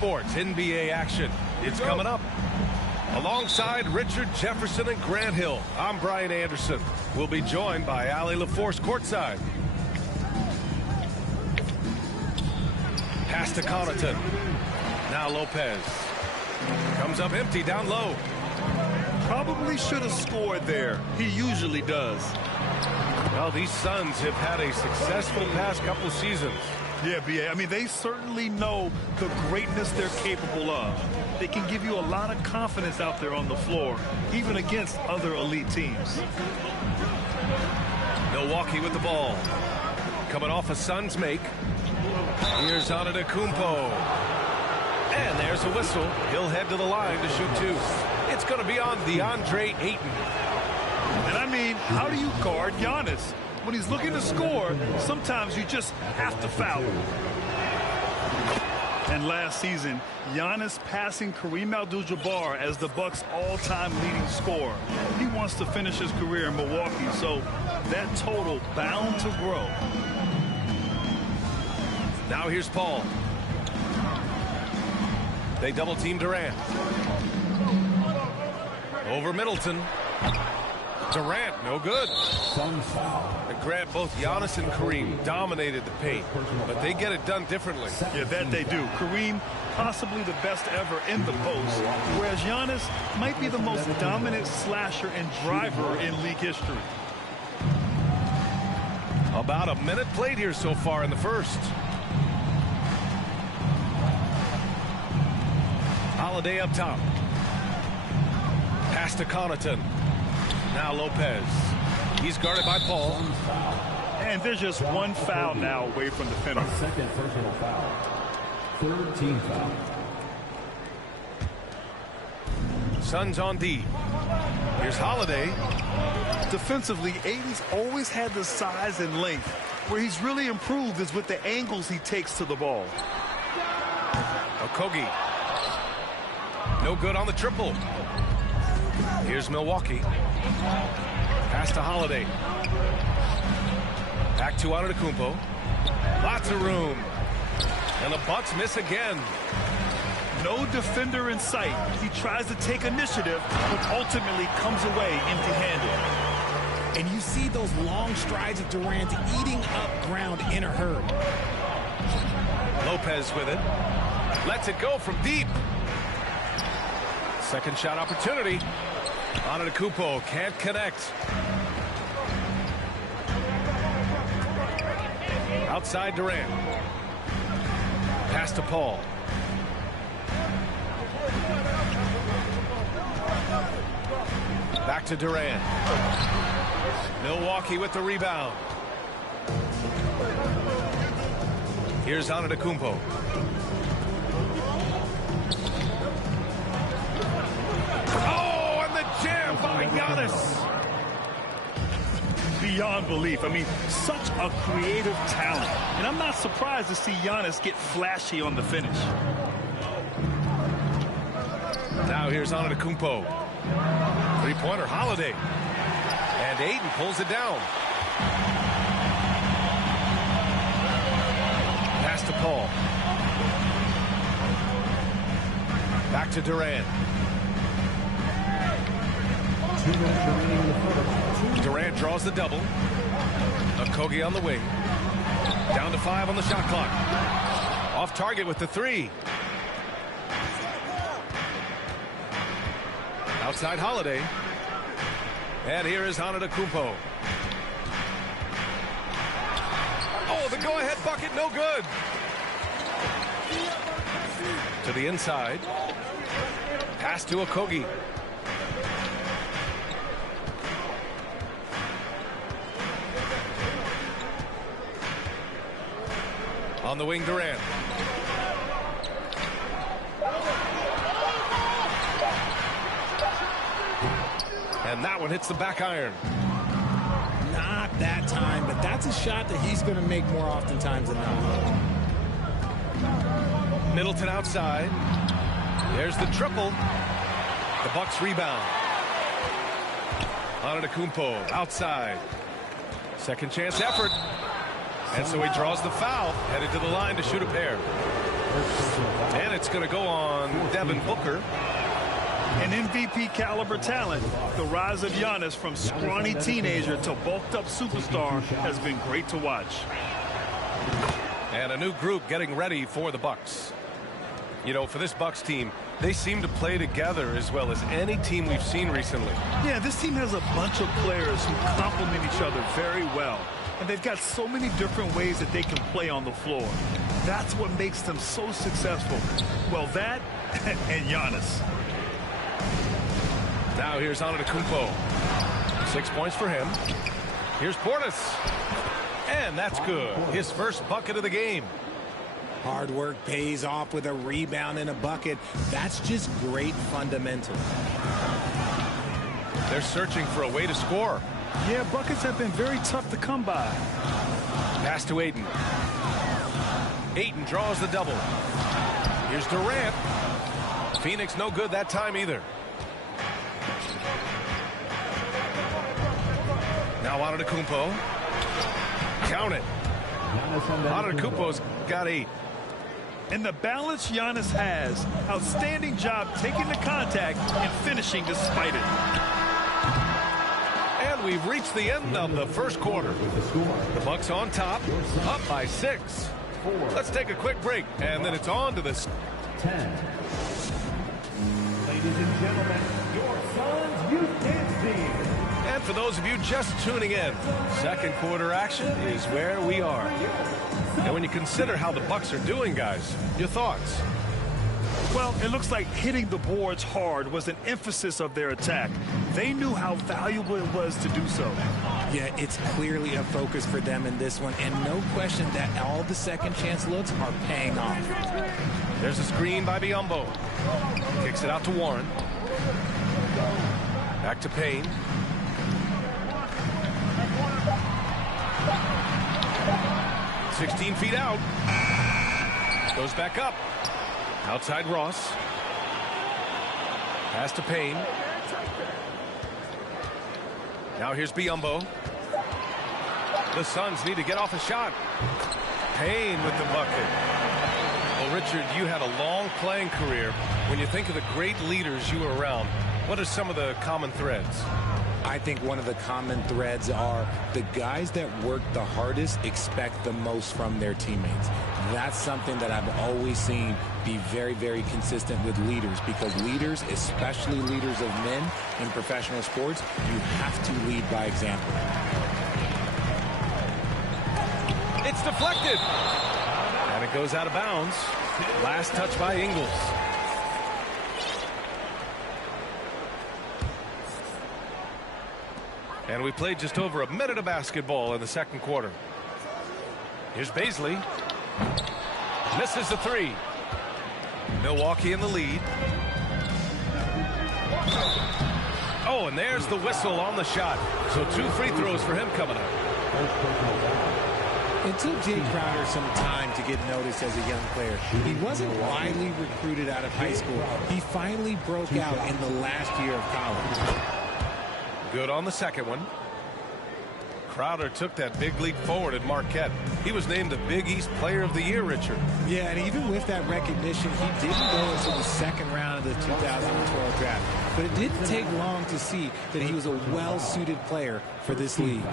Sports NBA action. It's coming up. Alongside Richard Jefferson and Grant Hill, I'm Brian Anderson. We'll be joined by Allie LaForce courtside. Pass to Connaughton. Now Lopez. Comes up empty down low. Probably should have scored there. He usually does. Well, these Suns have had a successful past couple of seasons. Yeah, B.A. I mean, they certainly know the greatness they're capable of. They can give you a lot of confidence out there on the floor, even against other elite teams. Milwaukee with the ball. Coming off a Suns make. Here's Antetokounmpo. And there's a whistle. He'll head to the line to shoot two. It's going to be on DeAndre Ayton. And I mean, how do you guard Giannis? When he's looking to score, sometimes you just have to foul him. And last season, Giannis passing Kareem Abdul-Jabbar as the Bucks' all-time leading scorer. He wants to finish his career in Milwaukee, so that total bound to grow. Now here's Paul. They double-team Durant. Over Middleton. Durant, no good. And Grant, both Giannis and Kareem dominated the paint, but they get it done differently. Yeah, that they do. Kareem, possibly the best ever in the post, whereas Giannis might be the most dominant slasher and driver in league history. About a minute played here so far in the first. Holiday up top. Pass to Connaughton. Now Lopez. He's guarded by Paul. And there's just one foul now away from the finish. Second personal foul. Third team foul. Suns on D. Here's Holiday. Defensively, Ayton's always had the size and length. Where he's really improved is with the angles he takes to the ball. Okogie. No good on the triple. Here's Milwaukee. Pass to Holiday. Back to Antetokounmpo. Lots of room. And the Bucks miss again. No defender in sight. He tries to take initiative, but ultimately comes away empty-handed. And you see those long strides of Durant eating up ground in a hurry. Lopez with it. Lets it go from deep. Second shot opportunity. Antetokounmpo can't connect. Outside Durant. Pass to Paul. Back to Durant. Milwaukee with the rebound. Here's Antetokounmpo. Oh, and the jam by Giannis. Beyond belief. I mean, such a creative talent. And I'm not surprised to see Giannis get flashy on the finish. Now here's Antetokounmpo. Three-pointer, Holiday. And Ayton pulls it down. Pass to Paul. Back to Durant. Durant draws the double. Okogie on the wing. Down to 5 on the shot clock. Off target with the three. Outside Holiday. And here is Antetokounmpo. Oh, the go-ahead bucket, no good. To the inside. Pass to Okogie. On the wing, Durant. And that one hits the back iron. Not that time, but that's a shot that he's going to make more oftentimes than not. Middleton outside. There's the triple. The Bucks rebound. Antetokounmpo outside. Second chance effort. And so he draws the foul, headed to the line to shoot a pair. And it's going to go on Devin Booker. An MVP caliber talent. The rise of Giannis from scrawny teenager to bulked up superstar has been great to watch. And a new group getting ready for the Bucks. You know, for this Bucks team, they seem to play together as well as any team we've seen recently. Yeah, this team has a bunch of players who complement each other very well. And they've got so many different ways that they can play on the floor. That's what makes them so successful. Well, that and Giannis. Now here's Antetokounmpo. 6 points for him. Here's Portis. And that's good. His first bucket of the game. Hard work pays off with a rebound and a bucket. That's just great fundamental. They're searching for a way to score. Yeah, buckets have been very tough to come by. Pass to Ayton. Ayton draws the double. Here's Durant. Phoenix no good that time either. Now Antetokounmpo. Count it. Antetokounmpo's got 8. And the balance Giannis has. Outstanding job taking the contact and finishing despite it. And we've reached the end of the first quarter. The Bucks on top, up by 6. Let's take a quick break, and then it's on to this. 10. Ladies and gentlemen, your Suns Youth Dance Team. And for those of you just tuning in, second quarter action is where we are. And when you consider how the Bucks are doing, guys, your thoughts? Well, it looks like hitting the boards hard was an emphasis of their attack. They knew how valuable it was to do so. Yeah, it's clearly a focus for them in this one, and no question that all the second chance looks are paying off. There's a screen by Biyombo. Kicks it out to Warren. Back to Payne. "16 feet out." Goes back up. Outside Ross. Pass to Payne. Now here's Biyombo. The Suns need to get off a shot. Payne with the bucket. Well, Richard, you had a long playing career. When you think of the great leaders you were around, what are some of the common threads? I think one of the common threads are the guys that work the hardest expect the most from their teammates. That's something that I've always seen be very, very consistent with leaders, because leaders, especially leaders of men in professional sports, you have to lead by example. It's deflected. And it goes out of bounds. Last touch by Ingles. And we played just over a minute of basketball in the second quarter. Here's Baisley. Misses the 3. Milwaukee in the lead. Oh, and there's the whistle on the shot. So 2 free throws for him coming up. It took Jay Crowder some time to get noticed as a young player. He wasn't widely recruited out of high school. He finally broke out in the last year of college. Good on the second one. Crowder took that big leap forward at Marquette. He was named the Big East Player of the Year, Richard. Yeah, and even with that recognition, he didn't go into the second round of the 2012 draft. But it didn't take long to see that he was a well-suited player for this league.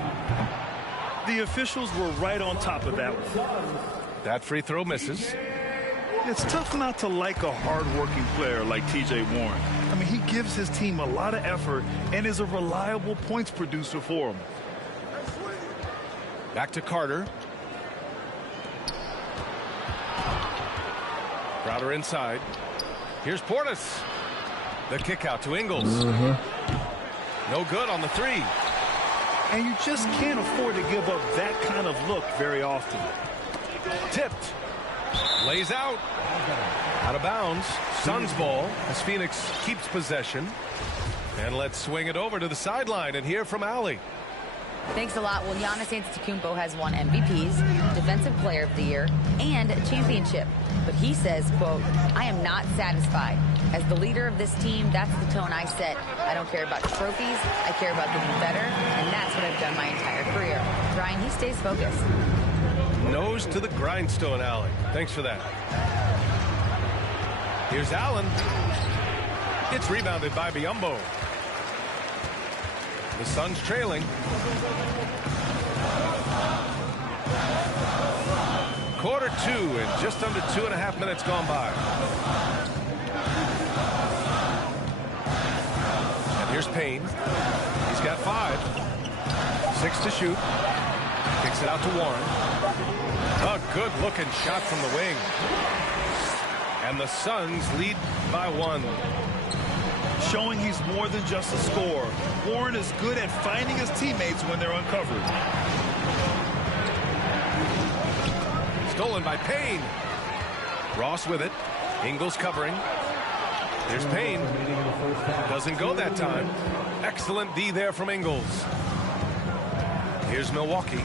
The officials were right on top of that one. That free throw misses. It's tough not to like a hard-working player like T.J. Warren. I mean, he gives his team a lot of effort and is a reliable points producer for them. Back to Carter. Crowder inside. Here's Portis. The kick out to Ingles. No good on the 3. And you just can't afford to give up that kind of look very often. Tipped. Lays out. Out of bounds. Suns ball as Phoenix keeps possession. And let's swing it over to the sideline and hear from Allie. Thanks a lot. Well, Giannis Antetokounmpo has won MVPs, Defensive Player of the Year, and a championship. But he says, quote, "I am not satisfied. As the leader of this team, that's the tone I set. I don't care about trophies. I care about getting better, and that's what I've done my entire career." Ryan, he stays focused. Nose to the grindstone, Allie. Thanks for that. Here's Allen. It's rebounded by Biyombo. The Suns trailing. Quarter 2 and just under 2.5 minutes gone by. And here's Payne. He's got 5. 6 to shoot. Kicks it out to Warren. A good-looking shot from the wing. And the Suns lead by 1. Showing he's more than just a scorer. Warren is good at finding his teammates when they're uncovered. Stolen by Payne. Ross with it. Ingles covering. Here's Payne. Doesn't go that time. Excellent D there from Ingles. Here's Milwaukee.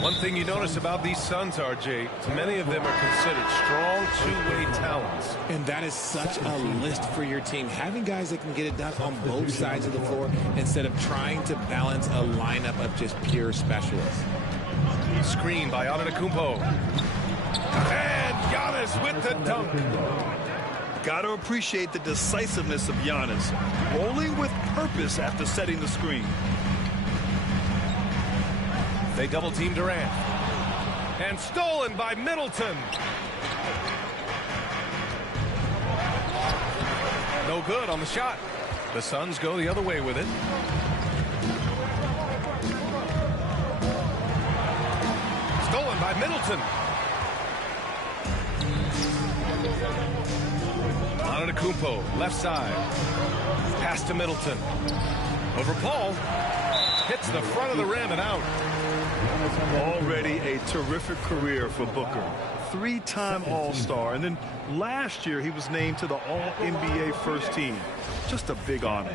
One thing you notice about these Suns, RJ, many of them are considered strong two-way talents. And that is such a list for your team. Having guys that can get it done on both sides of the floor instead of trying to balance a lineup of just pure specialists. Screen by Antetokounmpo. And Giannis with the dunk. Got to appreciate the decisiveness of Giannis. Rolling with purpose after setting the screen. They double-team Durant. And stolen by Middleton. No good on the shot. The Suns go the other way with it. Stolen by Middleton. Antetokounmpo, left side. Pass to Middleton. Over Paul. Hits the front of the rim and out. Already a terrific career for Booker. 3-time All-Star. And then last year he was named to the All-NBA first team. Just a big honor.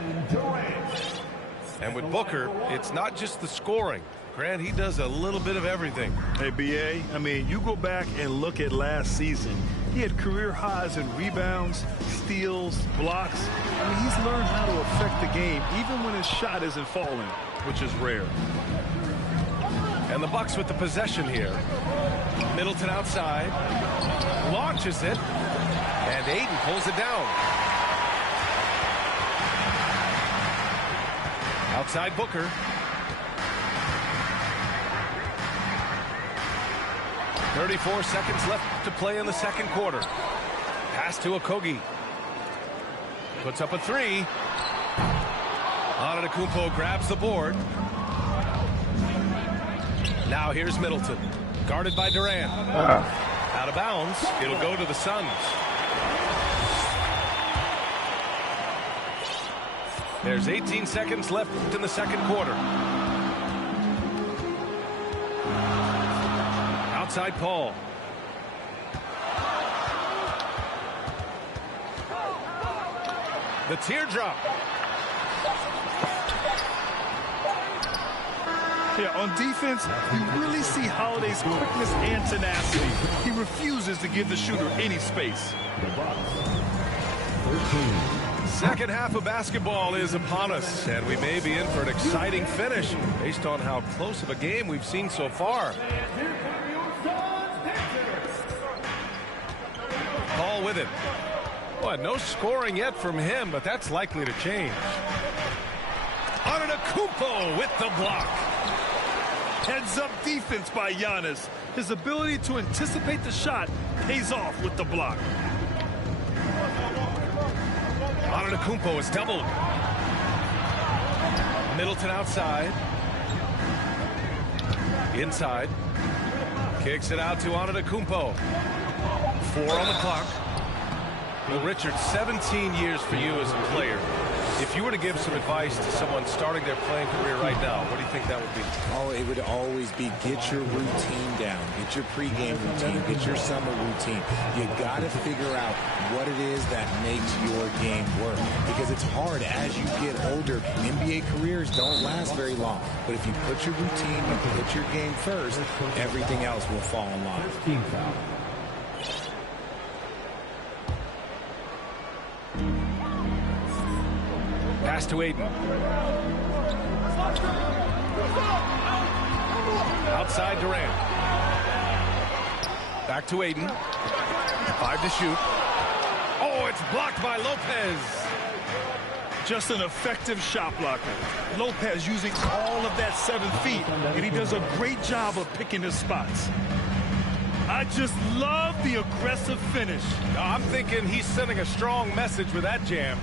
And with Booker, it's not just the scoring. Grant, he does a little bit of everything. Hey, B.A., I mean, you go back and look at last season. He had career highs in rebounds, steals, blocks. I mean, he's learned how to affect the game even when his shot isn't falling, which is rare. And the Bucks with the possession here. Middleton outside. Launches it. And Ayton pulls it down. Outside Booker. 34 seconds left to play in the second quarter. Pass to Okogie. Puts up a 3. Antetokounmpo grabs the board. Now here's Middleton. Guarded by Durant. Out of bounds. It'll go to the Suns. There's 18 seconds left in the second quarter. Outside Paul. The teardrop. Yeah, on defense, you really see Holiday's quickness and tenacity. He refuses to give the shooter any space. Second half of basketball is upon us, and we may be in for an exciting finish based on how close of a game we've seen so far. Paul with it. Well, no scoring yet from him, but that's likely to change. Antetokounmpo with the block. Heads-up defense by Giannis. His ability to anticipate the shot pays off with the block. Antetokounmpo is doubled. Middleton outside. Inside. Kicks it out to Antetokounmpo. 4 on the clock. Well, Richard, 17 years for you as a player. If you were to give some advice to someone starting their playing career right now, what do you think that would be? Oh, it would always be get your routine down. Get your pregame routine. Get your summer routine. You got to figure out what it is that makes your game work. Because it's hard as you get older. NBA careers don't last very long. But if you put your routine, you put your game first, everything else will fall in line. Team foul. Pass to Ayton. Outside Durant. Back to Ayton. 5 to shoot. It's blocked by Lopez. Just an effective shot blocker. Lopez using all of that 7 feet, and he does a great job of picking his spots. I just love the aggressive finish. I'm thinking he's sending a strong message with that jam.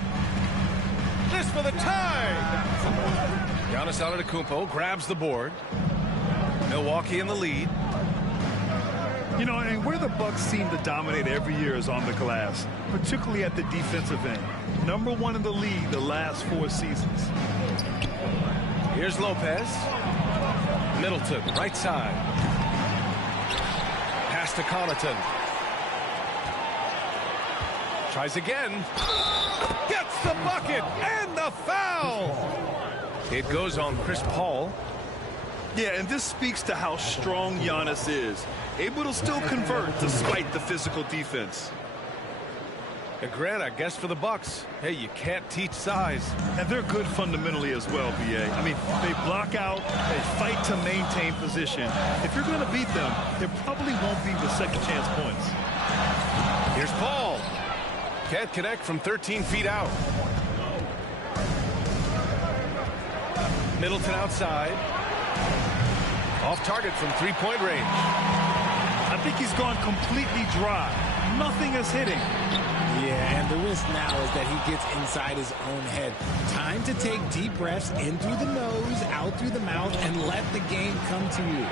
This for the tie. Giannis Antetokounmpo grabs the board. Milwaukee in the lead. You know, and where the Bucks seem to dominate every year is on the glass, particularly at the defensive end. #1 in the league the last 4 seasons. Here's Lopez. Middleton, right side. Pass to Connaughton. Tries again. Gets the bucket and the foul. It goes on Chris Paul. Yeah, and this speaks to how strong Giannis is. Able to still convert despite the physical defense. And Grant, I guess for the Bucks, hey, you can't teach size. And they're good fundamentally as well, B.A. I mean, they block out, they fight to maintain position. If you're going to beat them, it probably won't be with second chance points. Here's Paul. Can't connect from 13 feet out. Middleton outside. Off target from three-point range. I think he's gone completely dry. Nothing is hitting. Yeah, and the risk now is that he gets inside his own head. Time to take deep breaths in through the nose, out through the mouth, and let the game come to you.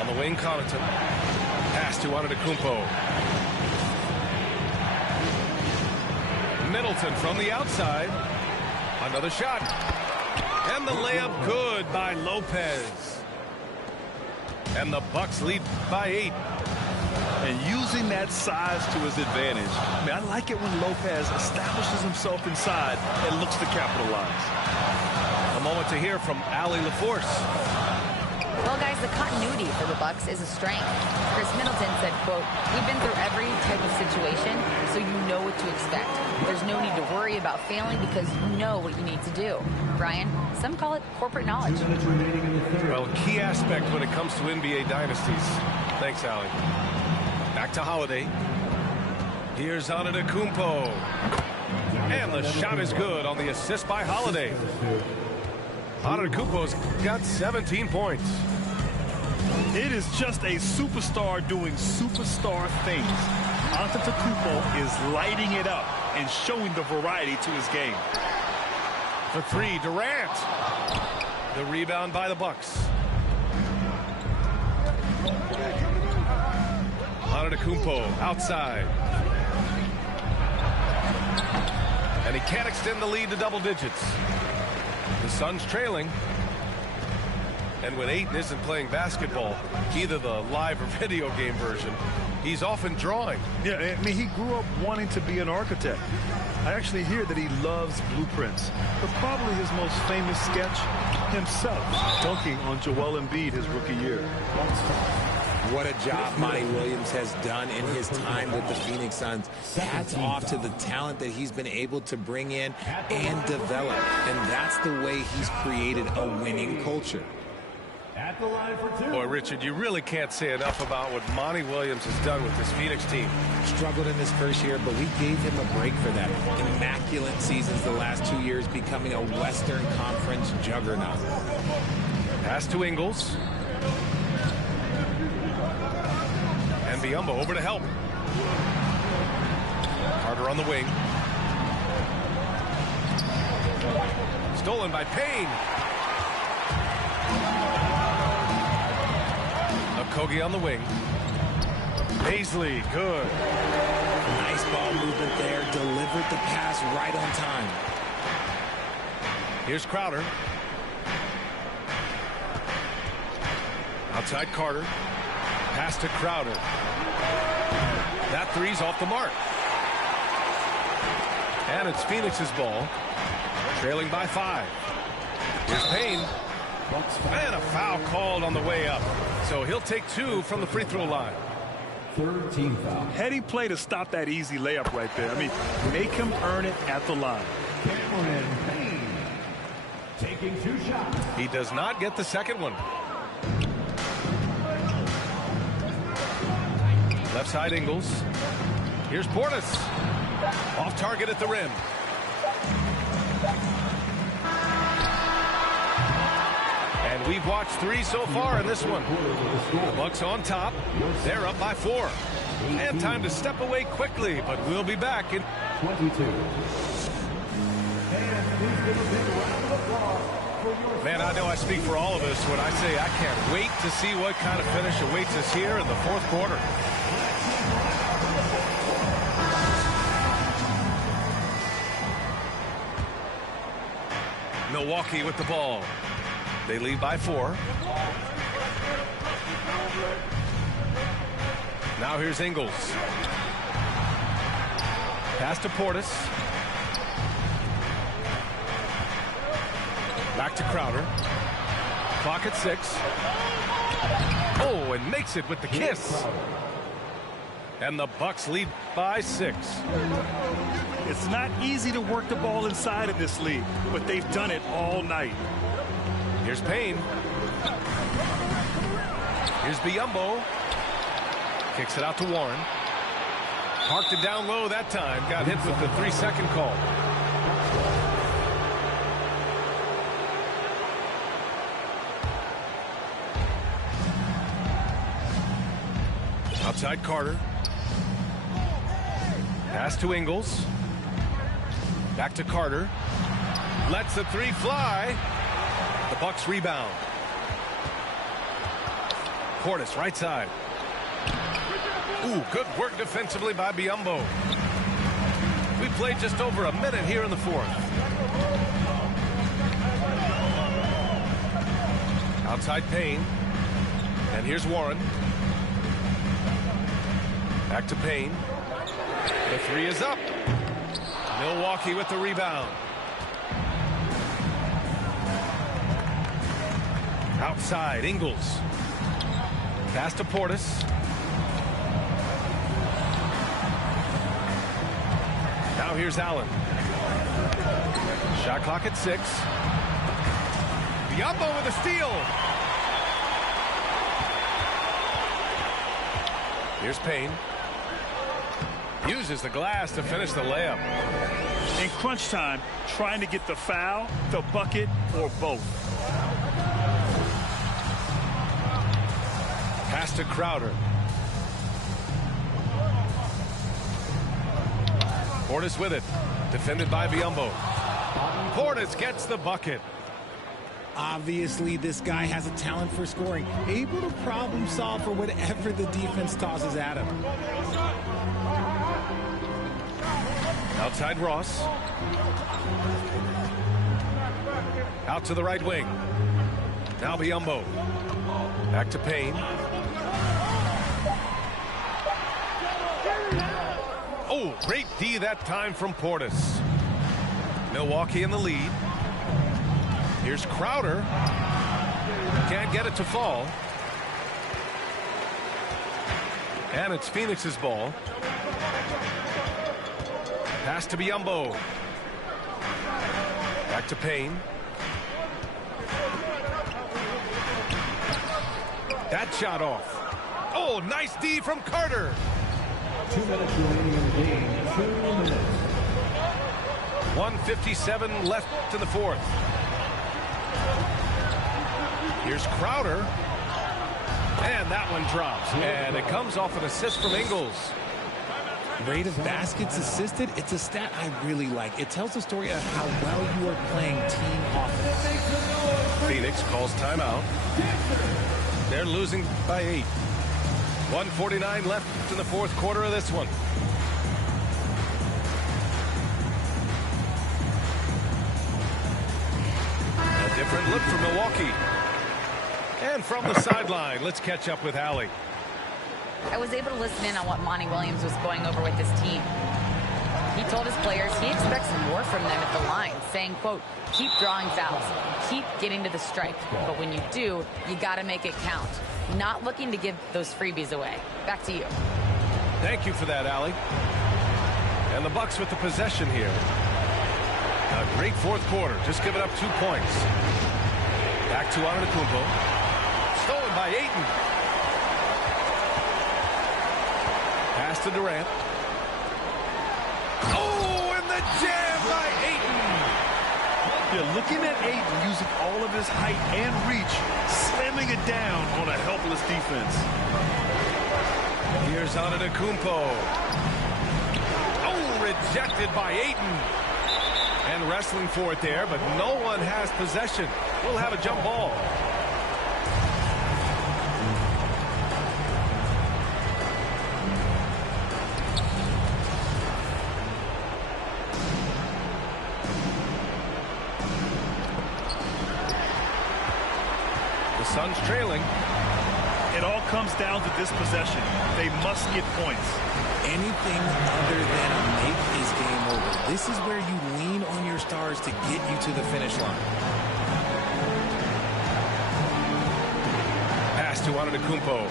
On the wing, Connaughton. Pass to Antetokounmpo. Middleton from the outside. Another shot. And the layup good by Lopez. And the Bucks lead by 8. And using that size to his advantage. I mean, I like it when Lopez establishes himself inside and looks to capitalize. A moment to hear from Allie LaForce. Well, guys, the continuity for the Bucks is a strength. Chris Middleton said, quote, "We've been through every type of situation, so you know what to expect. There's no need to worry about failing because you know what you need to do." Brian, some call it corporate knowledge. Well, key aspect when it comes to NBA dynasties. Thanks, Allie. Back to Holiday. Here's Antetokounmpo. And the shot is good on the assist by Holiday. Antetokounmpo's got 17 points. It is just a superstar doing superstar things. Antetokounmpo is lighting it up and showing the variety to his game. For 3, Durant. The rebound by the Bucks. Antetokounmpo outside. And he can't extend the lead to double digits. The Suns trailing. And when Ayton isn't playing basketball, either the live or video game version, he's often drawing. Yeah, I mean, he grew up wanting to be an architect. I actually hear that he loves blueprints. But probably his most famous sketch, himself dunking on Joel Embiid his rookie year. What a job Monty Williams has done in his time with the Phoenix Suns. Hats off to the talent that he's been able to bring in and develop. And that's the way he's created a winning culture. Boy, Richard, you really can't say enough about what Monty Williams has done with this Phoenix team. Struggled in his first year, but we gave him a break for that. Immaculate seasons the last 2 years, becoming a Western Conference juggernaut. Pass to Ingles. And Biyombo over to help. Carter on the wing. Stolen by Payne. Okogie on the wing. Paisley, good. Nice ball movement there. Delivered the pass right on time. Here's Crowder. Outside Carter. Pass to Crowder. That three's off the mark. And it's Phoenix's ball. Trailing by 5. Here's Payne. And a foul called on the way up. So he'll take 2 from the free throw line. Third team foul. Heady play to stop that easy layup right there. I mean, make him earn it at the line. Cameron Payne taking 2 shots. He does not get the second one. Left side Ingles. Here's Portis. Off target at the rim. And we've watched 3 so far in this one. The Bucks on top. They're up by 4. And time to step away quickly, but we'll be back in 22. Man, I know I speak for all of us when I say I can't wait to see what kind of finish awaits us here in the 4th quarter. Milwaukee with the ball. They lead by 4. Now here's Ingles. Pass to Portis. Back to Crowder. Clock at 6. Oh, and makes it with the kiss. And the Bucks lead by 6. It's not easy to work the ball inside of this league, but they've done it all night. Here's Payne. Here's Biyombo. Kicks it out to Warren. Parked it down low that time. Got hit with the 3-second call. Outside Carter. Pass to Ingles. Back to Carter. Lets the 3 fly. The Bucks rebound. Portis right side. Ooh, good work defensively by Biyombo. We played just over a minute here in the 4th. Outside Payne. And here's Warren. Back to Payne. The 3 is up. Milwaukee with the rebound. Outside, Ingles. Pass to Portis. Now here's Allen. Shot clock at 6. Biyombo with a steal. Here's Payne. Uses the glass to finish the layup. In crunch time, trying to get the foul, the bucket, or both. Pass to Crowder. Portis with it. Defended by Biyombo. Portis gets the bucket. Obviously, this guy has a talent for scoring, able to problem solve for whatever the defense tosses at him. Outside Ross. Out to the right wing. Now Biyombo. Back to Payne. Oh, great D that time from Portis. Milwaukee in the lead. Here's Crowder. Can't get it to fall. And it's Phoenix's ball. Pass to Biyombo. Back to Payne. That shot off. Oh, nice D from Carter. 2 minutes remaining in the game. 2 minutes. 1:57 left in the 4th. Here's Crowder. And that one drops. And it comes off an assist from Ingles. Rate of baskets assisted, it's a stat I really like. It tells the story of how well you are playing team offense. Phoenix calls timeout. They're losing by 8. 1:49 left in the 4th quarter of this one. A different look for Milwaukee. And from the sideline, let's catch up with Allie. I was able to listen in on what Monty Williams was going over with his team. He told his players he expects more from them at the line, saying, quote, keep drawing fouls, keep getting to the stripe, but when you do, you got to make it count. Not looking to give those freebies away. Back to you. Thank you for that, Allie. And the Bucks with the possession here. A great 4th quarter, just giving up 2 points. Back to Antetokounmpo. Stolen by Ayton. Pass to Durant. jam by Ayton. Yeah, looking at Ayton using all of his height and reach, slamming it down on a helpless defense. Here's Antetokounmpo. Oh, rejected by Ayton. And wrestling for it there, but no one has possession. We'll have a jump ball. The Suns trailing. It all comes down to this possession. They must get points. Anything other than a make is game over. This is where you lean on your stars to get you to the finish line. Pass to Antetokounmpo.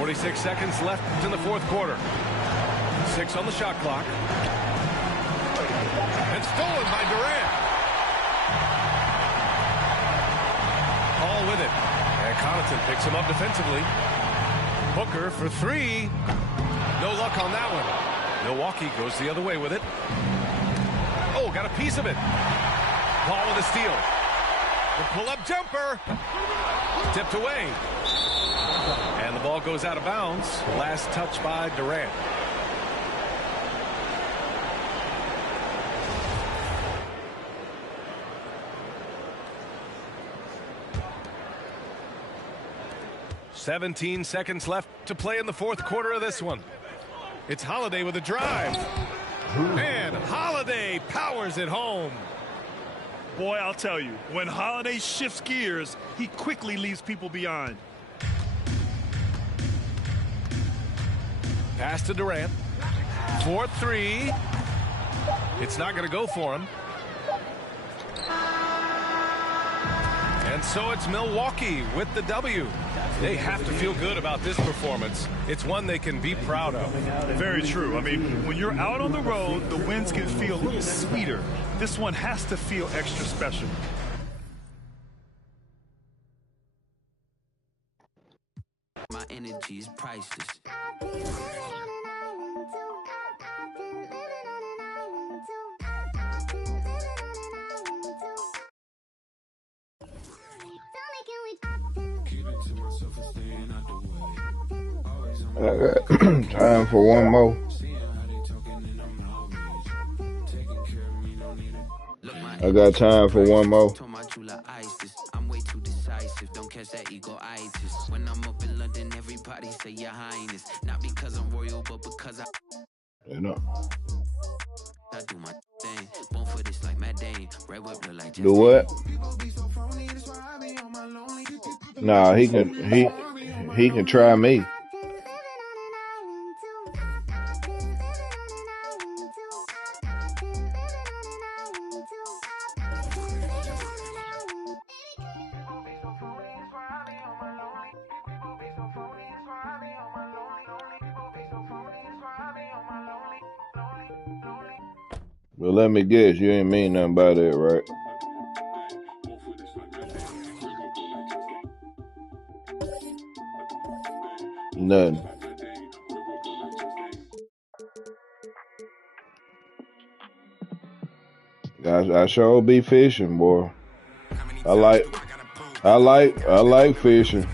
.46 seconds left in the fourth quarter. 6 on the shot clock. And stolen by Durant. All with it. And Connaughton picks him up defensively. Booker for 3. No luck on that one. Milwaukee goes the other way with it. Oh, got a piece of it. Paul with a steal. The pull-up jumper. Tipped away. And the ball goes out of bounds. Last touch by Durant. .17 seconds left to play in the fourth quarter of this one. It's Holiday with a drive. And Holiday powers it home. Boy, I'll tell you, when Holiday shifts gears, he quickly leaves people behind. Pass to Durant. 4-3. It's not going to go for him. And so it's Milwaukee with the W. They have to feel good about this performance. It's one they can be proud of. Very true. I mean, when you're out on the road, the wins can feel a little sweeter. This one has to feel extra special. My energy is priceless. I got time for one more. I got time for one more. I'm way too decisive. Don't catch that ego-itis. When I'm up in London, everybody say your highness. Not because I'm royal, but because I You know. do my thing. Born for this like Matt Dane. Red whip look like Do what? Nah, he can try me. But let me guess, you ain't mean nothing by that, right? Nothing. I sure be fishing, boy. I like fishing.